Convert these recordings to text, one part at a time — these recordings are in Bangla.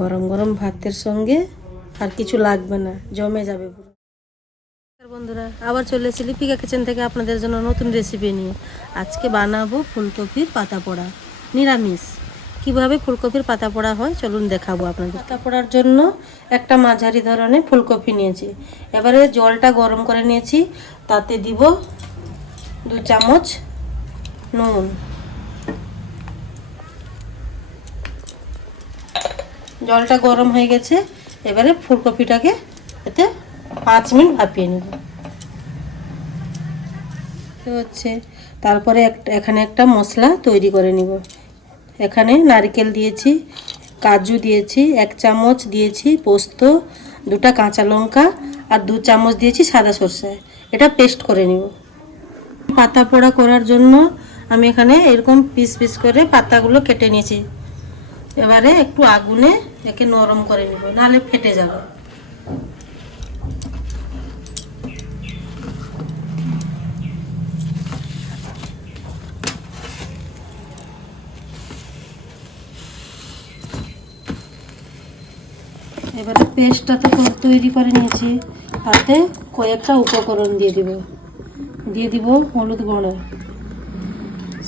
গরম গরম ভাতের সঙ্গে আর কিছু লাগবে না, জমে যাবে পুরো। বন্ধুরা, আবার চলে এসেছি লিপিকা কিচেন থেকে আপনাদের জন্য নতুন রেসিপি নিয়ে। আজকে বানাবো ফুলকপির পাতা পোড়া, নিরামিষ। কিভাবে ফুলকপির পাতা পোড়া হয় চলুন দেখাবো আপনাদের। পাতা পোড়ার জন্য একটা মাঝারি ধরনের ফুলকপি নিয়েছি। এবারে জলটা গরম করে নিয়েছি, তাতে দিব 2 চামচ নুন। জলটা গরম হয়ে গেছে, এবারে ফুলকপিটাকে এতে 5 মিনিট ভাপিয়ে নেব হচ্ছে। তারপরে এখানে একটা মশলা তৈরি করে নিব। এখানে নারকেল দিয়েছি, কাজু দিয়েছি, 1 চামচ দিয়েছি পোস্ত, 2টা কাঁচা লঙ্কা আর 2 চামচ দিয়েছি সাদা সরষে। এটা পেস্ট করে নিব। পাতা পোড়া করার জন্য আমি এখানে এরকম পিস পিস করে পাতাগুলো কেটে নিয়েছি। এবারে একটু আগুনে একে নরম করে নিব, নাহলে ফেটে যাবে। এবারে পেস্টটা তো তৈরি করে নিয়েছি, তাতে কয়েকটা উপকরণ দিয়ে দিব হলুদ গুঁড়ো,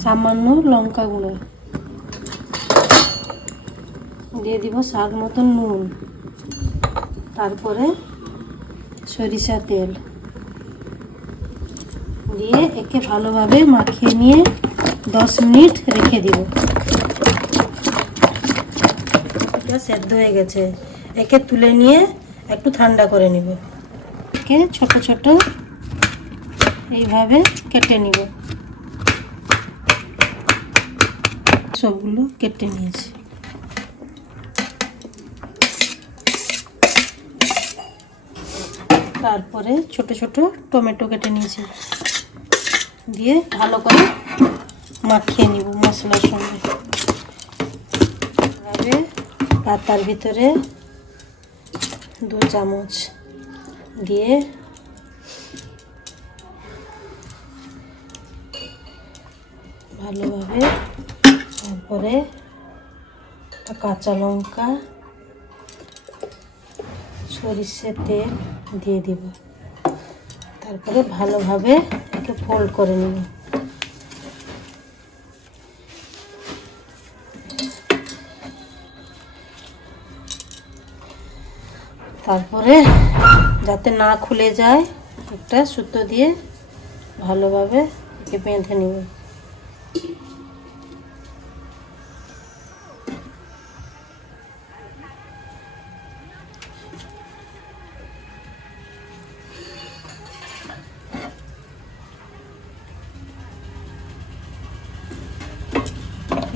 সামান্য লঙ্কা গুঁড়ো, দিয়ে দিব স্বাদ মতন নুন, তারপরে সরিষা তেল দিয়ে একে ভালোভাবে মাখিয়ে নিয়ে 10 মিনিট রেখে দিব। এটা সেদ্ধ হয়ে গেছে, একে তুলে নিয়ে একটু ঠান্ডা করে নিব। একে ছোট ছোট এইভাবে কেটে নিব। সবগুলো কেটে নিয়েছি। তারপরে ছোট ছোট টমেটো কেটে নিয়েছি, দিয়ে ভালো করে মাখিয়ে নিব মশলার সঙ্গে। এভাবে পাতার ভিতরে 2 চামচ দিয়ে ভালোভাবে, তারপরে কাঁচা লঙ্কা, সরিষার তেল দিয়ে দিব। তারপরে ভালোভাবে একে ফোল্ড করে নিব। তারপরে যাতে না খুলে যায়, একটা সুতো দিয়ে ভালোভাবে একে বেঁধে নিব।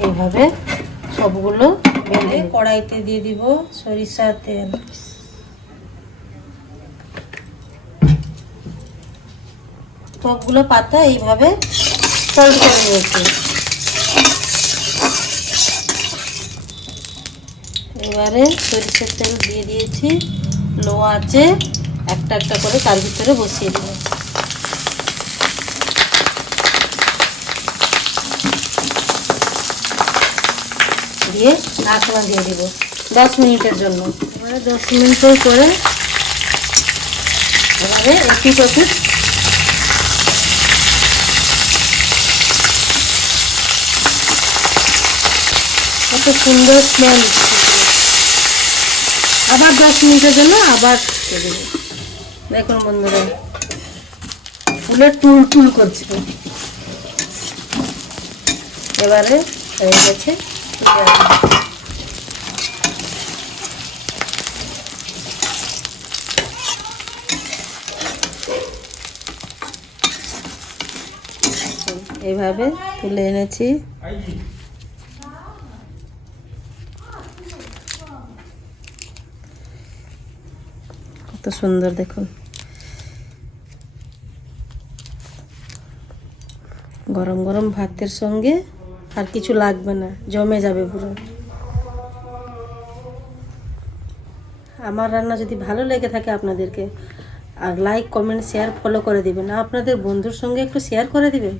এইভাবে সবগুলো বেঁধে কড়াইতে দিয়ে দিব সরিষার তেল। সবগুলো পাতা এইভাবে ফোল্ড করে নিয়েছি। এবারে সরিষার তেল দিয়ে দিয়েছি, লো আঁচে একটা একটা করে তার ভিতরে বসিয়ে দেব। দিয়ে ঢাকনা দিয়ে দিব 10 মিনিটের জন্য। এবারে 10 মিনিট করে এবারে একই প্রসেস কত সুন্দর স্মেল। আবার 10 মিনিটের জন্য আবার দেব। দেখুন বন্ধুরা, ফুলে টুল টুল করছে। এবারে হয়ে গেছে। এইভাবে তুলে এনেছি। কত সুন্দর দেখুন। গরম গরম ভাতের সঙ্গে আর কিছু লাগবে না, জমে যাবে পুরো। আমার রান্না যদি ভালো লেগে থাকে আপনাদেরকে, আর লাইক, কমেন্ট, শেয়ার, ফলো করে দিবেন। আপনাদের বন্ধুর সঙ্গে একটু শেয়ার করে দিবেন।